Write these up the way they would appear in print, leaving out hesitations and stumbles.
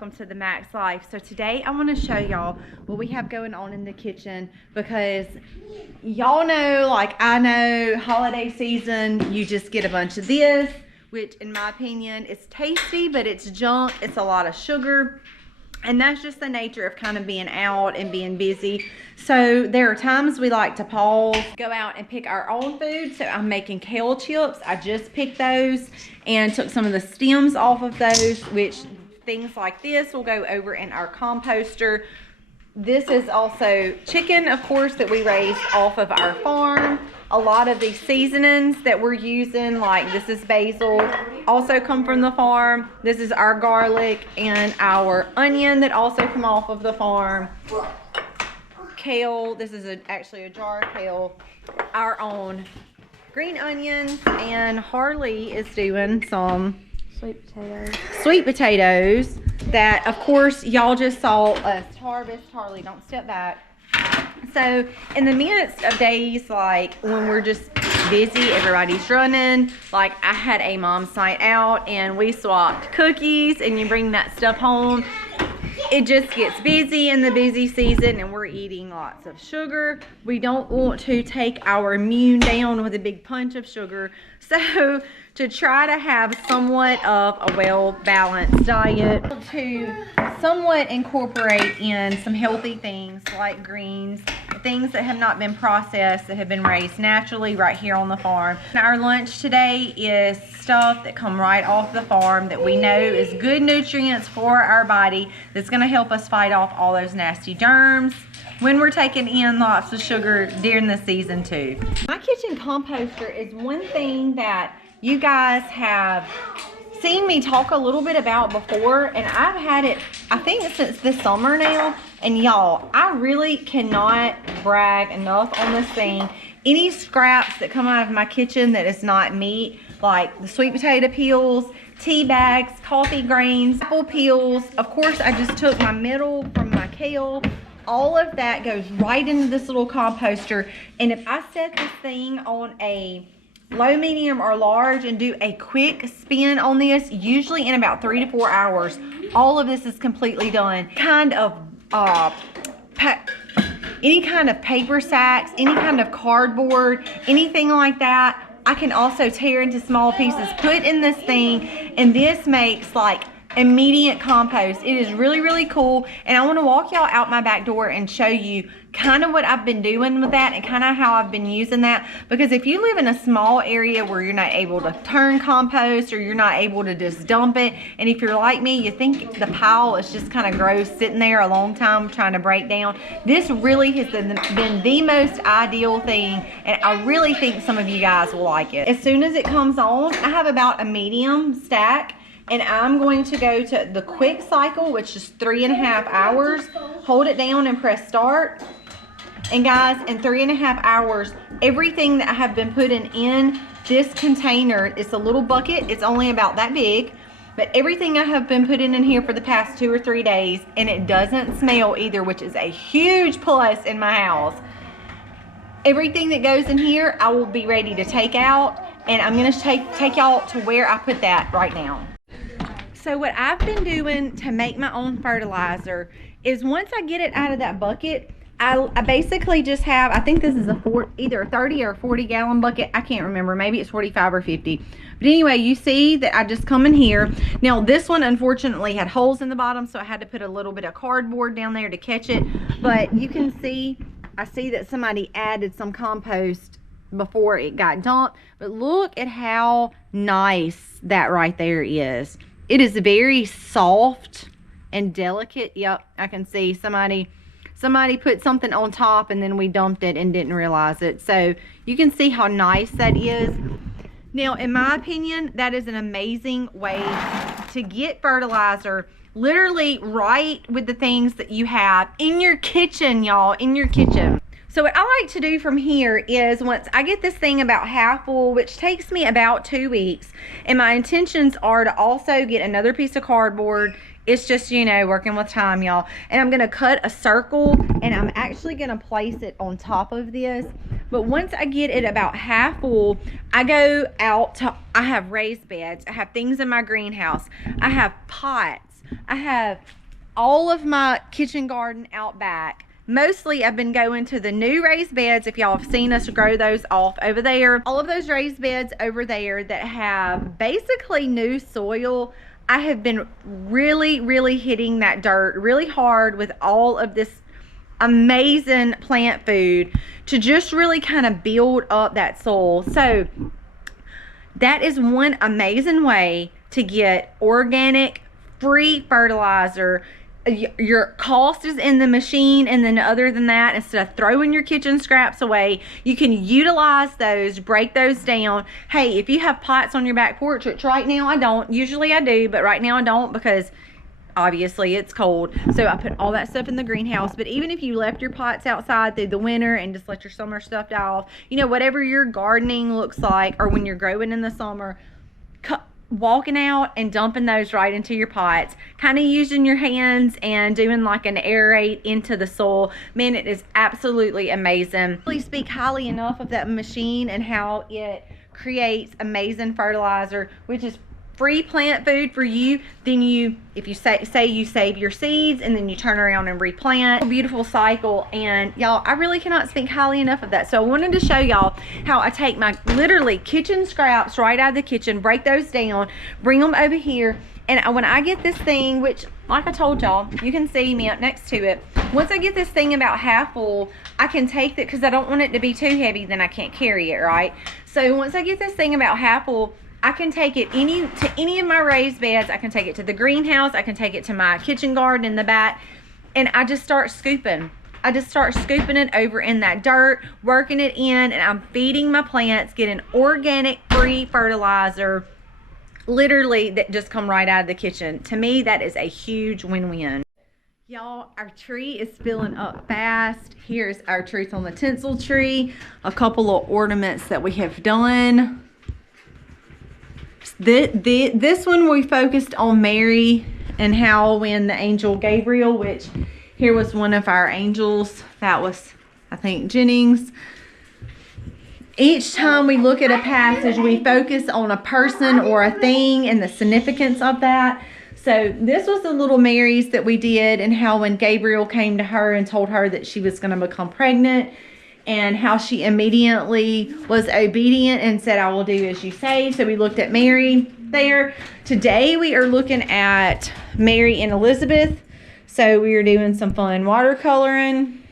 Welcome to the Max Life. So today I want to show y'all what we have going on in the kitchen, because y'all know, like I know, holiday season, you just get a bunch of this, which in my opinion is tasty, but it's junk. It's a lot of sugar, and that's just the nature of kind of being out and being busy. So there are times we like to pause, go out and pick our own food. So I'm making kale chips. I just picked those and took some of the stems off of those, which things like this will go over in our composter. This is also chicken, of course, that we raised off of our farm. A lot of these seasonings that we're using, like this is basil, also come from the farm. This is our garlic and our onion that also come off of the farm. Kale, this is actually a jar of kale. Our own green onions, and Harley is doing some sweet potatoes that, of course, y'all just saw us harvest. Harley, don't step back. So in the midst of days like when we're just busy, everybody's running, like I had a mom's night out and we swapped cookies, and you bring that stuff home, it just gets busy in the busy season, and we're eating lots of sugar. We don't want to take our immune down with a big punch of sugar. So to try to have somewhat of a well-balanced diet, to somewhat incorporate in some healthy things like greens, things that have not been processed, that have been raised naturally right here on the farm. Our lunch today is stuff that come right off the farm that we know is good nutrients for our body, that's going to help us fight off all those nasty germs when we're taking in lots of sugar during the season too. My kitchen composter is one thing that you guys have seen me talk a little bit about before, and I've had it, I think, since this summer now. And y'all, I really cannot brag enough on this thing. Any scraps that come out of my kitchen that is not meat, like the sweet potato peels, tea bags, coffee grains, apple peels, of course I just took my middle from my kale, all of that goes right into this little composter. And if I set this thing on a low, medium, or large and do a quick spin on this, usually in about 3 to 4 hours, all of this is completely done. Any kind of paper sacks, any kind of cardboard, anything like that, I can also tear into small pieces, put in this thing, and this makes like immediate compost. It is really, really cool, and I want to walk y'all out my back door and show you kind of what I've been doing with that and kind of how I've been using that. Because if you live in a small area where you're not able to turn compost, or you're not able to just dump it, and if you're like me, you think the pile is just kind of gross sitting there a long time trying to break down, this really has been the most ideal thing, and I really think some of you guys will like it. As soon as it comes on, I have about a medium stack, and I'm going to go to the quick cycle, which is 3.5 hours. Hold it down and press start. And guys, in 3.5 hours, everything that I have been putting in this container, it's a little bucket, it's only about that big, but everything I have been putting in here for the past 2 or 3 days, and it doesn't smell either, which is a huge plus in my house. Everything that goes in here, I will be ready to take out, and I'm gonna take y'all to where I put that right now. So what I've been doing to make my own fertilizer is, once I get it out of that bucket, I basically just have, I think this is either a 30 or a 40 gallon bucket. I can't remember. Maybe it's 45 or 50. But anyway, you see that I just come in here. Now this one unfortunately had holes in the bottom, so I had to put a little bit of cardboard down there to catch it. But you can see, I see that somebody added some compost before it got dumped. But look at how nice that right there is. It is very soft and delicate. Yep, I can see somebody put something on top and then we dumped it and didn't realize it. So you can see how nice that is. Now, in my opinion, that is an amazing way to get fertilizer, literally right with the things that you have in your kitchen, y'all, in your kitchen. So what I like to do from here is, once I get this thing about half full, which takes me about 2 weeks, and my intentions are to also get another piece of cardboard. It's just, you know, working with time, y'all. And I'm gonna cut a circle, and I'm actually gonna place it on top of this. But once I get it about half full, I go out to, I have raised beds, I have things in my greenhouse, I have pots, I have all of my kitchen garden out back. Mostly I've been going to the new raised beds, if y'all have seen us grow those off over there. All of those raised beds over there that have basically new soil, I have been really hitting that dirt really hard with all of this amazing plant food to just really kind of build up that soil. So that is one amazing way to get organic, free fertilizer. Your cost is in the machine, and then other than that, instead of throwing your kitchen scraps away, you can utilize those, break those down. Hey, if you have pots on your back porch, which right now I don't, usually I do, but right now I don't because obviously it's cold, so I put all that stuff in the greenhouse. But even if you left your pots outside through the winter and just let your summer stuff die off, you know, whatever your gardening looks like, or when you're growing in the summer, walking out and dumping those right into your pots, kind of using your hands and doing like an aerate into the soil, man, it is absolutely amazing. Please speak highly enough of that machine and how it creates amazing fertilizer, which is free plant food for you. Then you, if you say you save your seeds and then you turn around and replant, a beautiful cycle. And y'all, I really cannot speak highly enough of that. So I wanted to show y'all how I take my literally kitchen scraps right out of the kitchen, break those down, bring them over here, and when I get this thing, which like I told y'all, you can see me up next to it, once I get this thing about half full, I can take that, because I don't want it to be too heavy, then I can't carry it, right? So once I get this thing about half full, I can take it to any of my raised beds. I can take it to the greenhouse. I can take it to my kitchen garden in the back, and I just start scooping. I just start scooping it over in that dirt, working it in, and I'm feeding my plants, getting organic, free fertilizer, literally, that just come right out of the kitchen. To me, that is a huge win-win. Y'all, our tree is filling up fast. Here's our Truth on the Tinsel tree, a couple of ornaments that we have done. This one we focused on Mary and how when the angel Gabriel, which here was one of our angels, that was, I think, Jennings. Each time we look at a passage, we focus on a person or a thing and the significance of that. So this was the little Marys that we did, and how when Gabriel came to her and told her that she was going to become pregnant, and how she immediately was obedient and said, I will do as you say. So we looked at Mary there. Today we are looking at Mary and Elizabeth. So we are doing some fun watercoloring.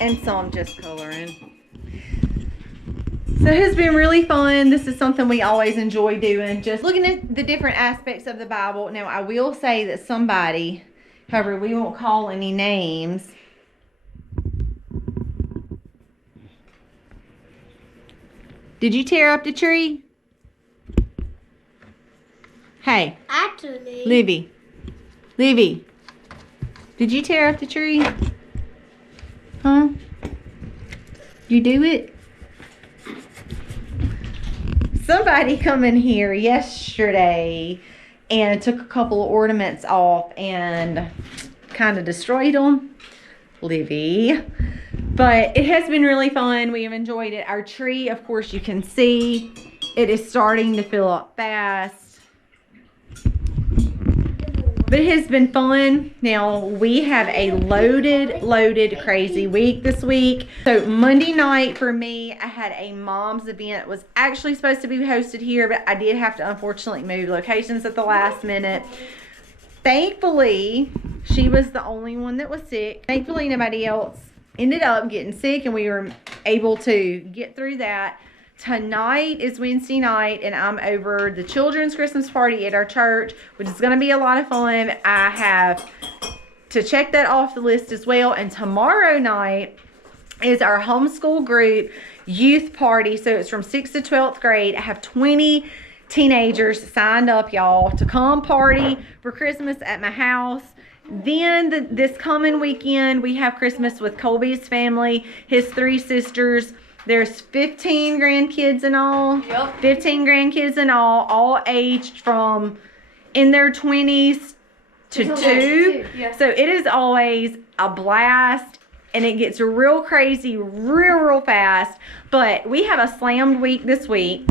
And some just coloring. So it has been really fun. This is something we always enjoy doing, just looking at the different aspects of the Bible. Now, I will say that somebody, however, we won't call any names, did you tear up the tree? Hey. Actually. Livy. Did you tear up the tree? Huh? You do it? Somebody come in here yesterday and took a couple of ornaments off and kind of destroyed them. Livy. But it has been really fun. We have enjoyed it. Our tree, of course, you can see it is starting to fill up fast. But it has been fun. Now, we have a loaded, crazy week this week. So, Monday night for me, I had a mom's event. It was actually supposed to be hosted here, but I did have to unfortunately move locations at the last minute. Thankfully, she was the only one that was sick. Thankfully, nobody else ended up getting sick, and we were able to get through that. Tonight is Wednesday night, and I'm over the children's Christmas party at our church, which is going to be a lot of fun. I have to check that off the list as well. And tomorrow night is our homeschool group youth party. So it's from 6th to 12th grade. I have 20 teenagers signed up, y'all, to come party for Christmas at my house. Then this coming weekend, we have Christmas with Colby's family, his 3 sisters. There's 15 grandkids in all. Yep. 15 grandkids in all aged from in their 20s to 2. Yeah. So it is always a blast. and it gets real crazy real fast. But we have a slammed week this week.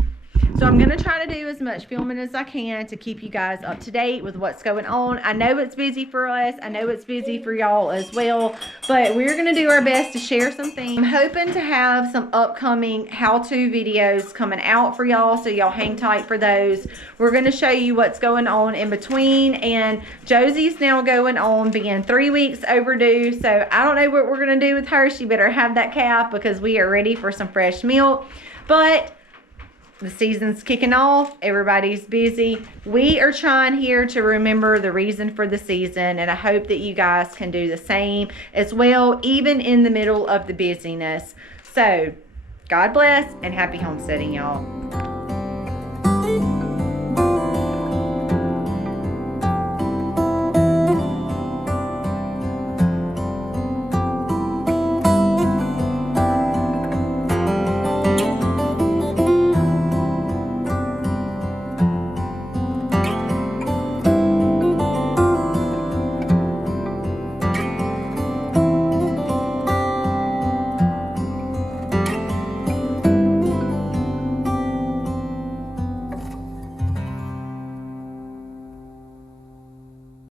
So I'm going to try to do as much filming as I can to keep you guys up to date with what's going on. I know it's busy for us. I know it's busy for y'all as well. But we're going to do our best to share some things. I'm hoping to have some upcoming how-to videos coming out for y'all. So y'all hang tight for those. We're going to show you what's going on in between. And Josie's now going on being 3 weeks overdue. So I don't know what we're going to do with her. She better have that calf because we are ready for some fresh milk. But the season's kicking off. Everybody's busy. We are trying here to remember the reason for the season, and I hope that you guys can do the same as well, even in the middle of the busyness. So, God bless and happy homesteading, y'all.